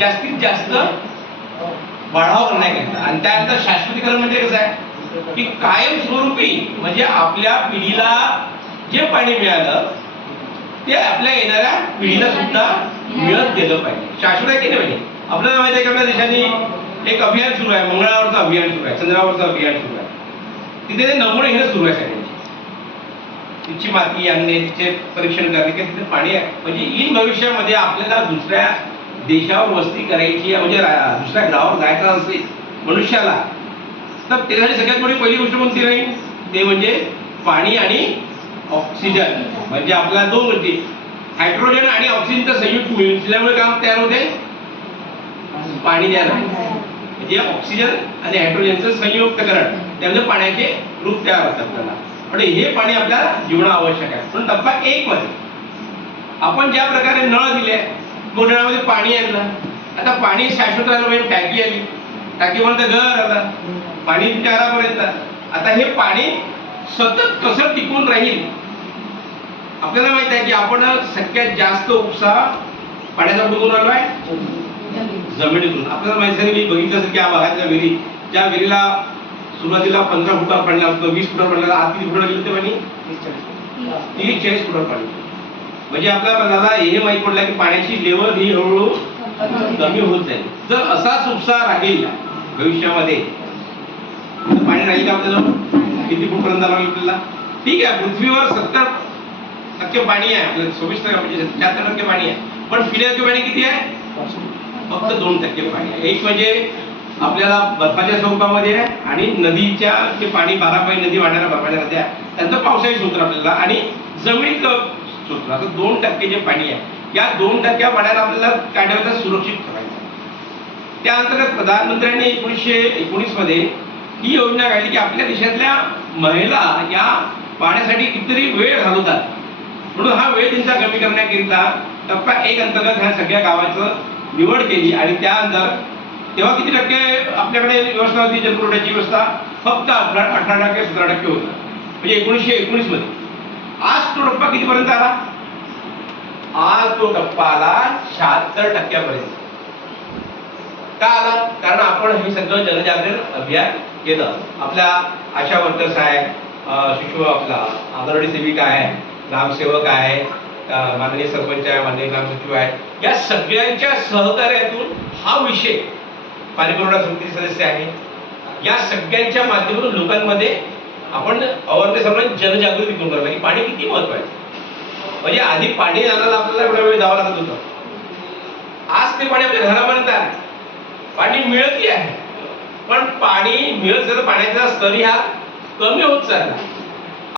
जास्तीत जास्त वाढावा करण्याकरिता आणि त्यानंतर शाश्वतीकरण म्हणजे कसं आहे? की कायमस्वरूपी म्हणजे आपल्या पिढीला जे पाणी मिळालं ते आपल्या येणाऱ्या पिढीला सुद्धा मिळत गेलं पाहिजे. शाश्वत आहे की नाही पाहिजे आपल्याला माहिती आहे की आपल्या देशाने एक अभियान सुरू आहे. मंगळावरचं अभियान सुरू आहे. चंद्रावरचं अभियान सुरू आहे. तिथे ते नमुने घेणं सुरू आहे सगळ्यांची. तिची माती आणणे तिचे परीक्षण करणे की तिथे पाणी आहे. म्हणजे इन भविष्यामध्ये आपल्याला दुसऱ्या देशावर वस्ती करायची म्हणजे दुसऱ्या ग्रहावर जायचं असेल मनुष्याला तर त्यासाठी सगळ्यात मोठी पहिली गोष्ट कोणती नाही ते म्हणजे पाणी आणि ऑक्सिजन. म्हणजे आपल्या दोन गोष्टी. हायड्रोजन आणि ऑक्सिजनचं संयुक्त मिळल्यामुळे काम तयार होते? पाणी तयार म्हणजे ऑक्सिजन आणि हायड्रोजनचं संयुक्तकरण. त्यामध्ये पाण्याचे रूप तयार होतात आपल्याला. पण हे पाणी आपल्याला जीवन आवश्यक आहे. पण टप्पा एक मध्ये. आपण ज्या प्रकारे नळ दिले तो पाणी आणलं. आता पाणी शाश्वत राहिलं पाहिजे टाकी आली. टाकीमध्ये घर आला पाणी घरापर्यंत आता हे पाणी सतत कसं टिकून राहील? आपल्याला माहीत आहे की आपण सगळ्यात जास्त उपसा पाण्याचा कुठून आलो आहे जमिनीतून. आपल्याला माहिती आहे मी बघितलं असेल की या भागातल्या विहिरी ज्या विहिरीला सुरुवातीला पंधरा फुटावर पडला असतं वीस फुटावर पडला आज किती फुटावर गेलं ते पाणी तीस चाळीस फुटावर. पाणी म्हणजे आपल्या मनाला हे माहीत पडलं की पाण्याची लेवल ही हळूहळू कमी होत जाईल. जर असाच उपसा राहील भविष्यामध्ये तर पाणी राहील का आपल्याला किती फूट पर्यंत लागेल आपल्याला? ठीक आहे पृथ्वीवर सत्तर टक्के पाणी आहे. आपल्याला सव्वीस टक्के म्हणजे शहात्तर टक्के पाणी आहे. पण पिण्याचे पाणी किती आहे? फक्त दोन टक्के पाणी आहे. एक म्हणजे आपल्याला बर्फाच्या स्वरूपामध्ये आहे आणि नदीच्या जे पाणी बारापाई नदी वाढणाऱ्या बर्फाच्या नद्या त्यांचं पावसाळी सूत्र आपल्याला. आणि जमिनीत सूत्र आता दोन टक्के जे पाणी आहे या दोन टक्क्या पाण्याला आपल्याला काय सुरक्षित ठेवायचं. त्या अंतर्गत प्रधानमंत्र्यांनी एकोणीसशे एकोणीसमध्ये ही योजना काढली की आपल्या देशातल्या महिला या पाण्यासाठी कितीतरी वेळ घालवतात. म्हणून हा वेळ त्यांचा कमी करण्याकरिता टप्पा एक अंतर्गत ह्या सगळ्या गावाचं निवड केली आणि त्यानंतर तेव्हा किती टक्के आपल्याकडे व्यवस्था होती? जलपुरवठ्याची व्यवस्था फक्त अठरा अठरा टक्के सतरा टक्के होतं. म्हणजे एकोणीसशे एकोणीसमध्ये आज तो टप्पा कितीपर्यंत आला? आज तो टप्पा आला शहात्तर टक्क्यापर्यंत. का आला? कारण आपण हे सगळं जनजागरण अभियान केलं. आपल्या आशा वर्कर्स आहे शिशु आपला अंगणवाडी सेविका आहे ग्रामसेवक आहे माननीय सरपंच आहे माननीय ग्रामसचिव आहे. या सगळ्यांच्या सहकार्यातून हा विषय पाणीपुरवठा समिती सदस्य आहे. या सगळ्यांच्या माध्यमातून लोकांमध्ये आपण अवरने आपण जनजागृती करून करायला की पाणी किती महत्वाचं म्हणजे आधी पाणी आणायला आपल्याला एवढा वेळ जावं लागत होतं. आज ते पाणी आपल्या घरापर्यंत आहे पाणी मिळतही आहे. पण पाणी मिळत जर पाण्याचा स्तर हा कमी होत चालला.